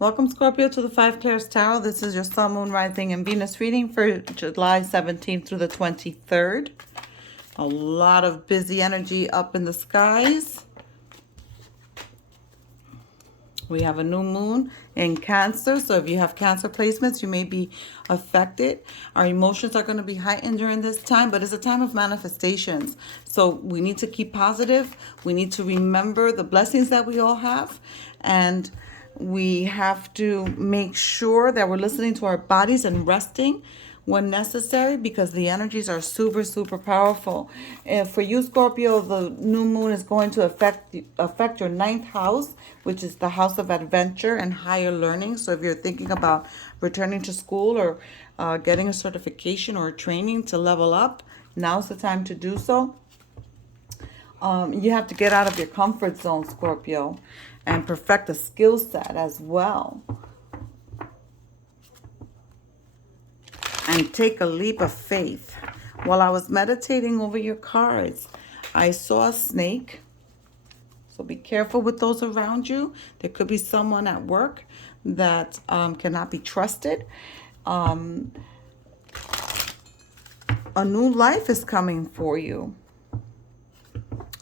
Welcome, Scorpio, to the Five Clairs Tarot. This is your Sun, Moon, Rising, and Venus reading for July 17th through the 23rd. A lot of busy energy up in the skies. We have a new moon in Cancer, so if you have Cancer placements, you may be affected. Our emotions are going to be heightened during this time, but it's a time of manifestations. So we need to keep positive. We need to remember the blessings that we all have, and we have to make sure that we're listening to our bodies and resting when necessary, because the energies are super powerful. And for you, Scorpio, the new moon is going to affect your ninth house, which is the house of adventure and higher learning. So if you're thinking about returning to school or getting a certification or training to level up, now's the time to do so. You have to get out of your comfort zone, Scorpio, and perfect a skill set as well. And take a leap of faith. While I was meditating over your cards, I saw a snake. So be careful with those around you. There could be someone at work that cannot be trusted. A new life is coming for you.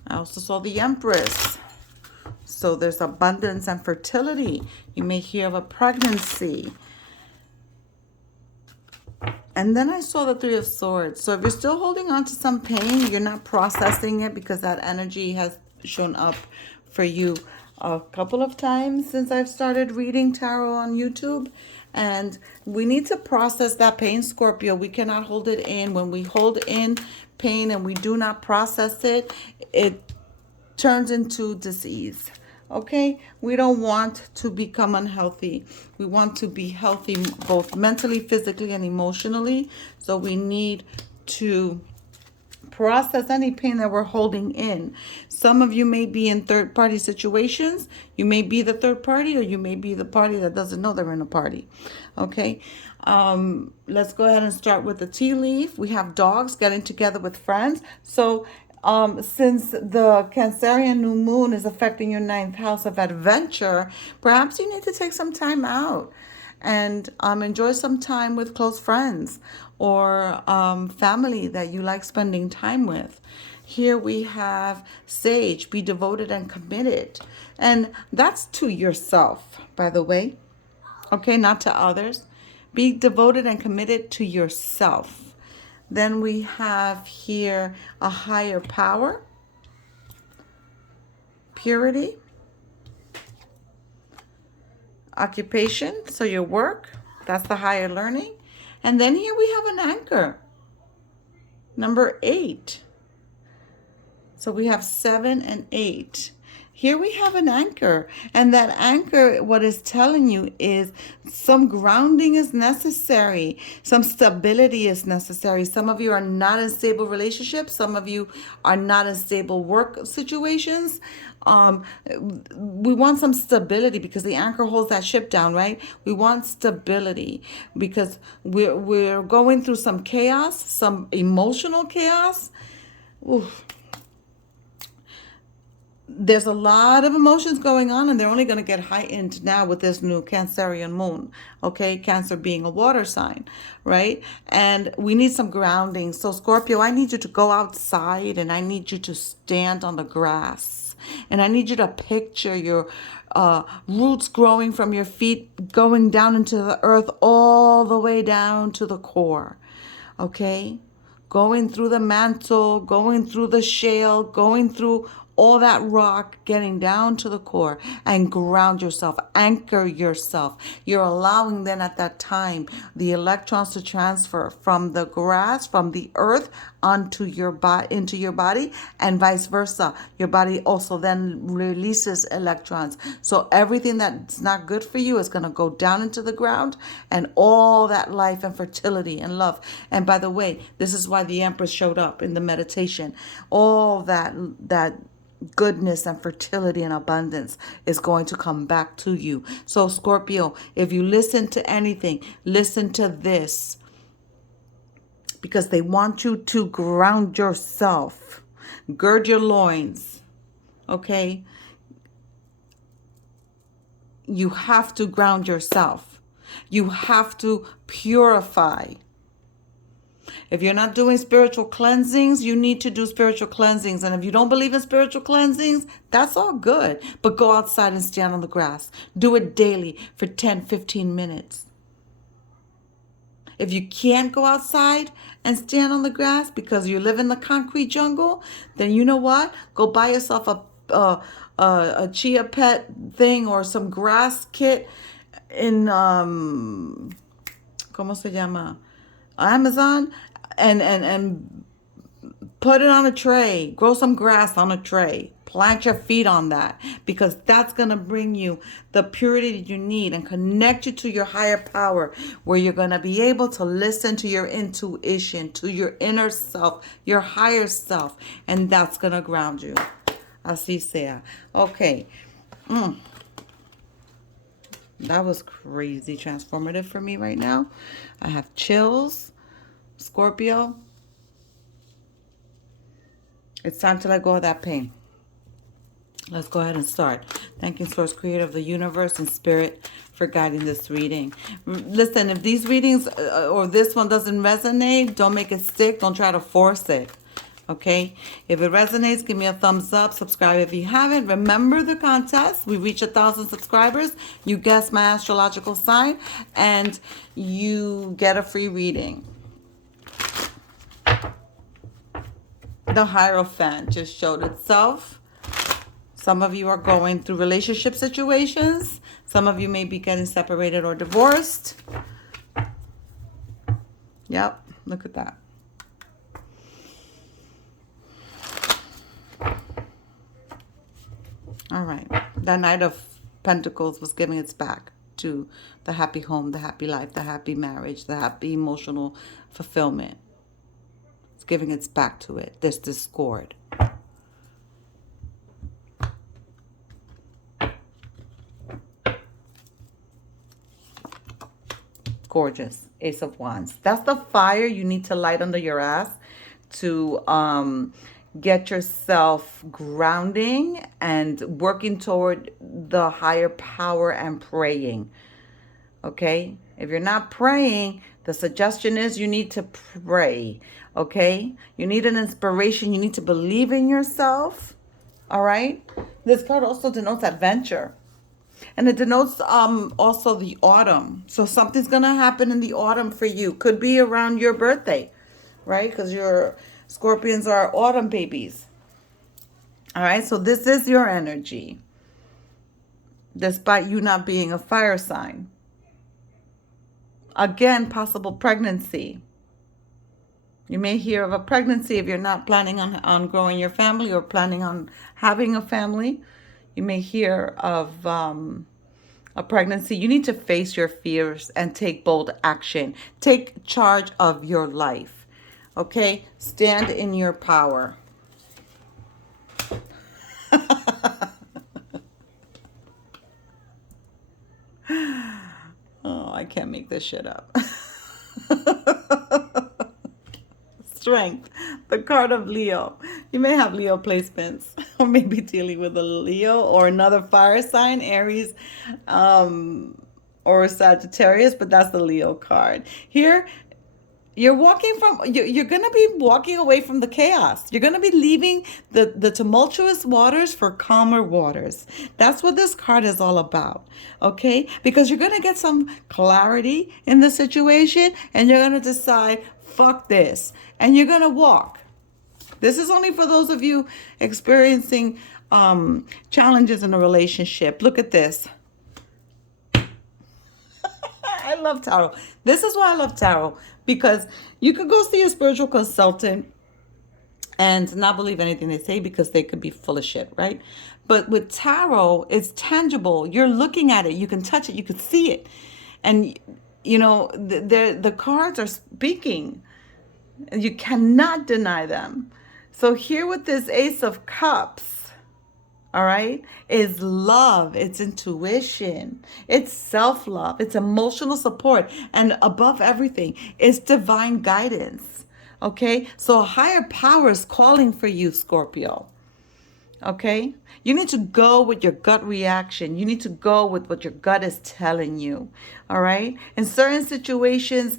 I also saw the Empress. So there's abundance and fertility. You may hear of a pregnancy. And then I saw the Three of Swords. So if you're still holding on to some pain, you're not processing it, because that energy has shown up for you a couple of times since I've started reading tarot on YouTube. And we need to process that pain, Scorpio. We cannot hold it in. When we hold in pain and we do not process it, it turns into disease. Okay, we don't want to become unhealthy. We want to be healthy both mentally, physically, and emotionally. So we need to process any pain that we're holding in. Some of you may be in third-party situations. You may be the third party, or you may be the party that doesn't know they're in a party. Okay, let's go ahead and start with the tea leaf. We have dogs getting together with friends. So since the Cancerian new moon is affecting your ninth house of adventure, perhaps you need to take some time out and enjoy some time with close friends or family that you like spending time with. Here we have Sage, be devoted and committed. And that's to yourself, by the way. Okay, not to others. Be devoted and committed to yourself. Then we have here a higher power, purity, occupation, so your work, that's the higher learning. And then here we have an anchor, number 8. So we have 7 and 8. Here we have an anchor, and that anchor, what it's telling you is some grounding is necessary. Some stability is necessary. Some of you are not in stable relationships. Some of you are not in stable work situations. We want some stability, because the anchor holds that ship down, right? We want stability because we're going through some chaos, some emotional chaos. Oof. There's a lot of emotions going on, and they're only going to get heightened now with this new Cancerian moon. Okay, Cancer being a water sign, right? And we need some grounding. So Scorpio, I need you to go outside, and I need you to stand on the grass, and I need you to picture your roots growing from your feet, going down into the earth, all the way down to the core. Okay, going through the mantle, going through the shale, going through all that rock, getting down to the core, and ground yourself, anchor yourself. You're allowing then at that time the electrons to transfer from the grass, from the earth, onto your body, into your body, and vice versa. Your body also then releases electrons. So everything that's not good for you is going to go down into the ground, and all that life and fertility and love. And by the way, this is why the Empress showed up in the meditation. All that goodness and fertility and abundance is going to come back to you. So Scorpio, if you listen to anything, listen to this, because they want you to ground yourself. Gird your loins, okay? you have to ground yourself. You have to purify. If you're not doing spiritual cleansings, you need to do spiritual cleansings. And if you don't believe in spiritual cleansings, that's all good. But go outside and stand on the grass. Do it daily for 10, 15 minutes. If you can't go outside and stand on the grass because you live in the concrete jungle, then you know what? Go buy yourself a chia pet thing or some grass kit in ¿cómo se llama? Amazon, and put it on a tray. Grow some grass on a tray. Plant your feet on that, because that's going to bring you the purity that you need and connect you to your higher power, where you're going to be able to listen to your intuition, to your inner self, your higher self, and that's going to ground you. Así sea. Okay. That was crazy transformative for me right now. I have chills. Scorpio, it's time to let go of that pain. Let's go ahead and start. Thanking Source, Creator of the universe and Spirit, for guiding this reading. Listen, if these readings or this one doesn't resonate, don't make it stick. Don't try to force it. Okay? If it resonates, give me a thumbs up. Subscribe if you haven't. Remember the contest. We reach 1,000 subscribers. You guess my astrological sign, and you get a free reading. The Hierophant just showed itself. Some of you are going through relationship situations. Some of you may be getting separated or divorced. Yep, look at that. All right. That Knight of Pentacles was giving its back to the happy home, the happy life, the happy marriage, the happy emotional fulfillment. It's giving its back to it. This discord. Gorgeous. Ace of Wands. That's the fire you need to light under your ass to get yourself grounding and working toward the higher power and praying. Okay? If you're not praying, the suggestion is you need to pray. Okay? You need an inspiration. You need to believe in yourself. All right? This card also denotes adventure. And it denotes also the autumn. So something's going to happen in the autumn for you. Could be around your birthday, right? Because your Scorpions are autumn babies. All right, so this is your energy, despite you not being a fire sign. Again, possible pregnancy. You may hear of a pregnancy if you're not planning on growing your family or planning on having a family. You may hear of a pregnancy. You need to face your fears and take bold action. Take charge of your life. Okay? Stand in your power. Oh, I can't make this shit up. Strength, the card of Leo. You may have Leo placements, or maybe dealing with a Leo or another fire sign, Aries, or Sagittarius, but that's the Leo card. Here, you're going to be walking away from the chaos. You're going to be leaving the tumultuous waters for calmer waters. That's what this card is all about, okay? Because you're going to get some clarity in the situation, and you're going to decide, fuck this, and you're going to walk. This is only for those of you experiencing challenges in a relationship. Look at this. I love tarot. This is why I love tarot, because you could go see a spiritual consultant and not believe anything they say because they could be full of shit, right? But with tarot, it's tangible. You're looking at it. You can touch it. You can see it. And, you know, the cards are speaking. You cannot deny them. So here with this Ace of Cups, all right, is love. It's intuition. It's self-love. It's emotional support. And above everything, it's divine guidance. Okay? So a higher power is calling for you, Scorpio. Okay? You need to go with your gut reaction. You need to go with what your gut is telling you. All right? In certain situations,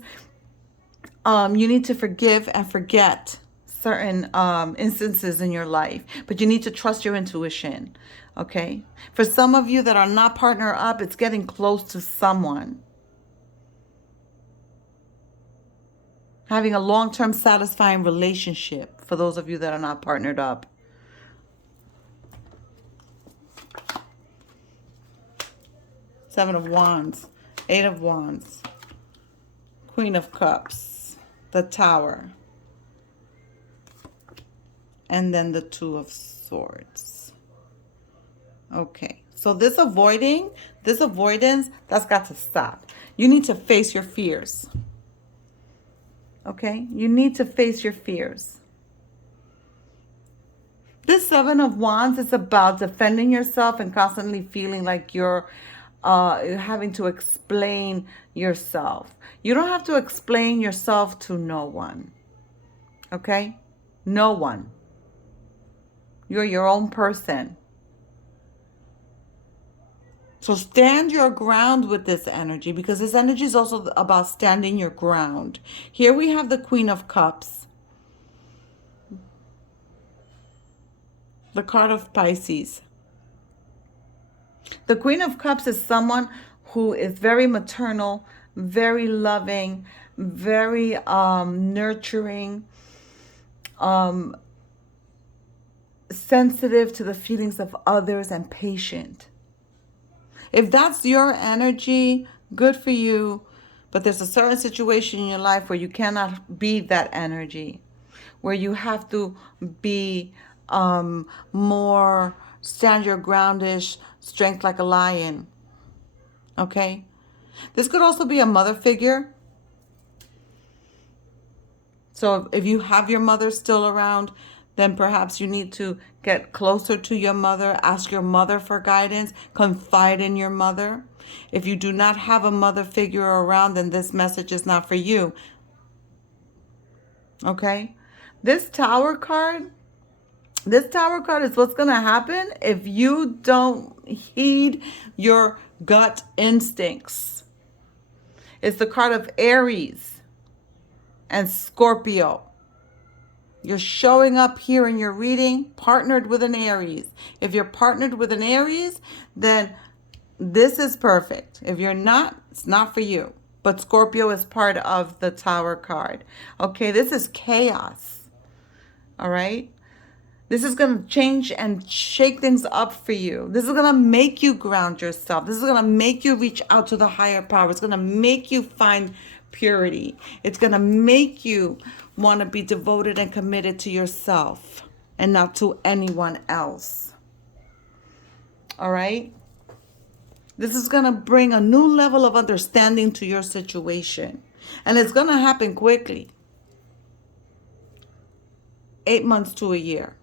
you need to forgive and forget certain instances in your life, but you need to trust your intuition. Okay? For some of you that are not partner up, it's getting close to someone. Having a long-term satisfying relationship for those of you that are not partnered up. Seven of Wands, Eight of Wands, Queen of Cups, the Tower, and then the Two of Swords. Okay, so this avoidance, that's got to stop. You need to face your fears. Okay, you need to face your fears. This Seven of Wands is about defending yourself and constantly feeling like you're having to explain yourself. You don't have to explain yourself to no one. Okay? No one. You're your own person. So stand your ground with this energy, because this energy is also about standing your ground. Here we have the Queen of Cups, the card of Pisces. The Queen of Cups is someone who is very maternal, very loving, very nurturing, sensitive to the feelings of others, and patient. If that's your energy, good for you. But there's a certain situation in your life where you cannot be that energy, where you have to be more stand your groundish, strength like a lion. Okay? This could also be a mother figure. So if you have your mother still around, then perhaps you need to get closer to your mother, ask your mother for guidance, confide in your mother. If you do not have a mother figure around, then this message is not for you. Okay? This Tower card is what's going to happen if you don't heed your gut instincts. It's the card of Aries and Scorpio. You're showing up here in your reading partnered with an Aries. If you're partnered with an Aries, then this is perfect. If you're not, it's not for you. But Scorpio is part of the Tower card. Okay, this is chaos. All right? This is going to change and shake things up for you. This is going to make you ground yourself. This is going to make you reach out to the higher power. It's going to make you find purity. It's going to make you want to be devoted and committed to yourself and not to anyone else. All right? This is going to bring a new level of understanding to your situation. And it's going to happen quickly. 8 months to a year.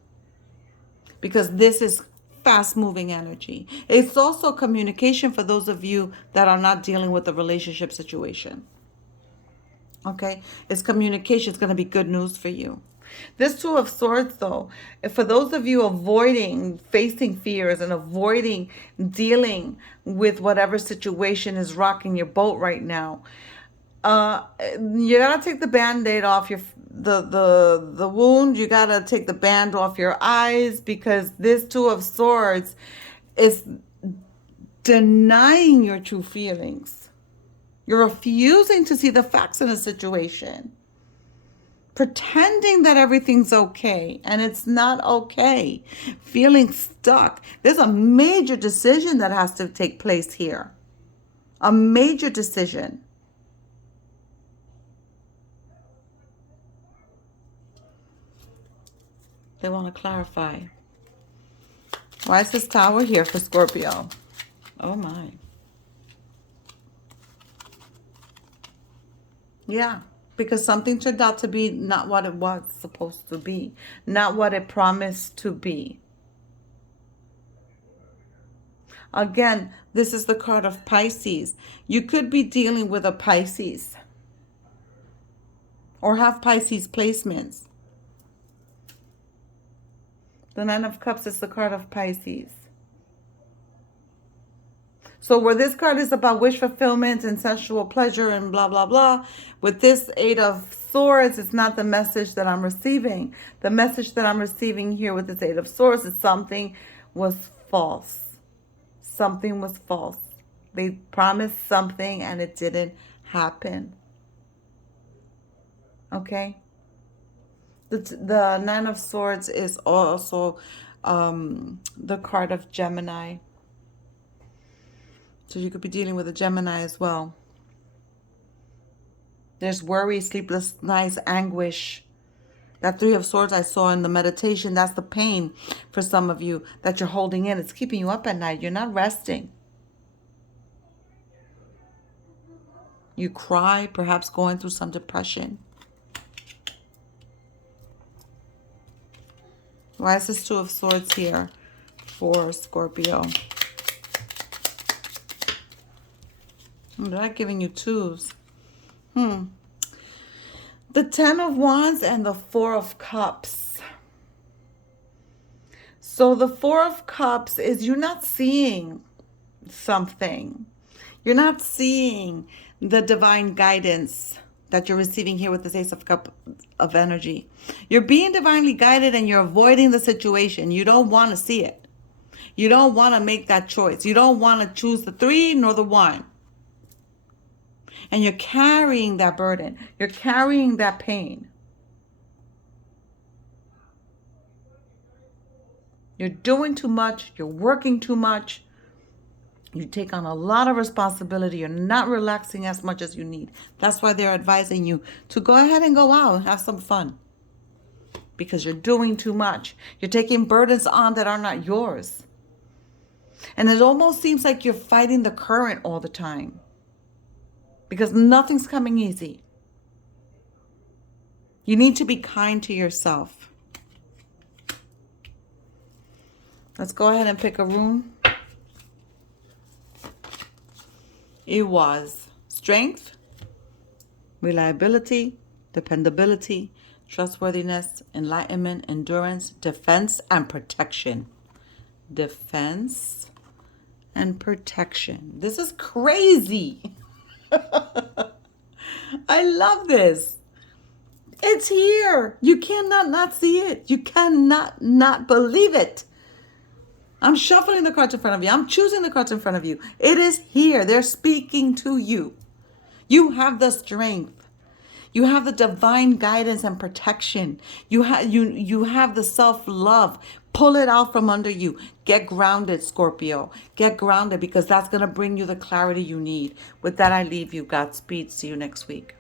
Because this is fast-moving energy. It's also communication for those of you that are not dealing with a relationship situation. Okay? It's communication. It's going to be good news for you. This Two of Swords, though, for those of you avoiding facing fears and avoiding dealing with whatever situation is rocking your boat right now, you gotta take the band-aid off the wound. You gotta take the band off your eyes, because this Two of Swords is denying your true feelings. You're refusing to see the facts in a situation, pretending that everything's okay, and it's not okay. Feeling stuck. There's a major decision that has to take place here. A major decision. They want to clarify. Why is this Tower here for Scorpio? Oh my. Yeah, because something turned out to be not what it was supposed to be. Not what it promised to be. Again, this is the card of Pisces. You could be dealing with a Pisces or have Pisces placements. The Nine of Cups is the card of Pisces. So where this card is about wish fulfillment and sensual pleasure and blah, blah, blah, with this Eight of Swords, it's not the message that I'm receiving. The message that I'm receiving here with this Eight of Swords is something was false. Something was false. They promised something and it didn't happen. Okay? The Nine of Swords is also the card of Gemini. So you could be dealing with a Gemini as well. There's worry, sleepless nights, anguish. That Three of Swords I saw in the meditation, that's the pain for some of you that you're holding in. It's keeping you up at night. You're not resting. You cry, perhaps going through some depression. Why is this Two of Swords here for Scorpio? They're not giving you twos. The Ten of Wands and the Four of Cups. So the Four of Cups is you're not seeing something. You're not seeing the divine guidance that you're receiving here with this Ace of Cups of energy. You're being divinely guided and you're avoiding the situation. You don't want to see it. You don't want to make that choice. You don't want to choose the 3 nor the 1. And you're carrying that burden. You're carrying that pain. You're doing too much. You're working too much. You take on a lot of responsibility. You're not relaxing as much as you need. That's why they're advising you to go ahead and go out and have some fun. Because you're doing too much. You're taking burdens on that are not yours. And it almost seems like you're fighting the current all the time. Because nothing's coming easy. You need to be kind to yourself. Let's go ahead and pick a rune. It was strength, reliability, dependability, trustworthiness, enlightenment, endurance, defense, and protection. Defense and protection. This is crazy. I love this. It's here. You cannot not see it. You cannot not believe it. I'm shuffling the cards in front of you. I'm choosing the cards in front of you. It is here. They're speaking to you. You have the strength. You have the divine guidance and protection. You have the self-love. Pull it out from under you. Get grounded, Scorpio. Get grounded because that's going to bring you the clarity you need. With that, I leave you. Godspeed. See you next week.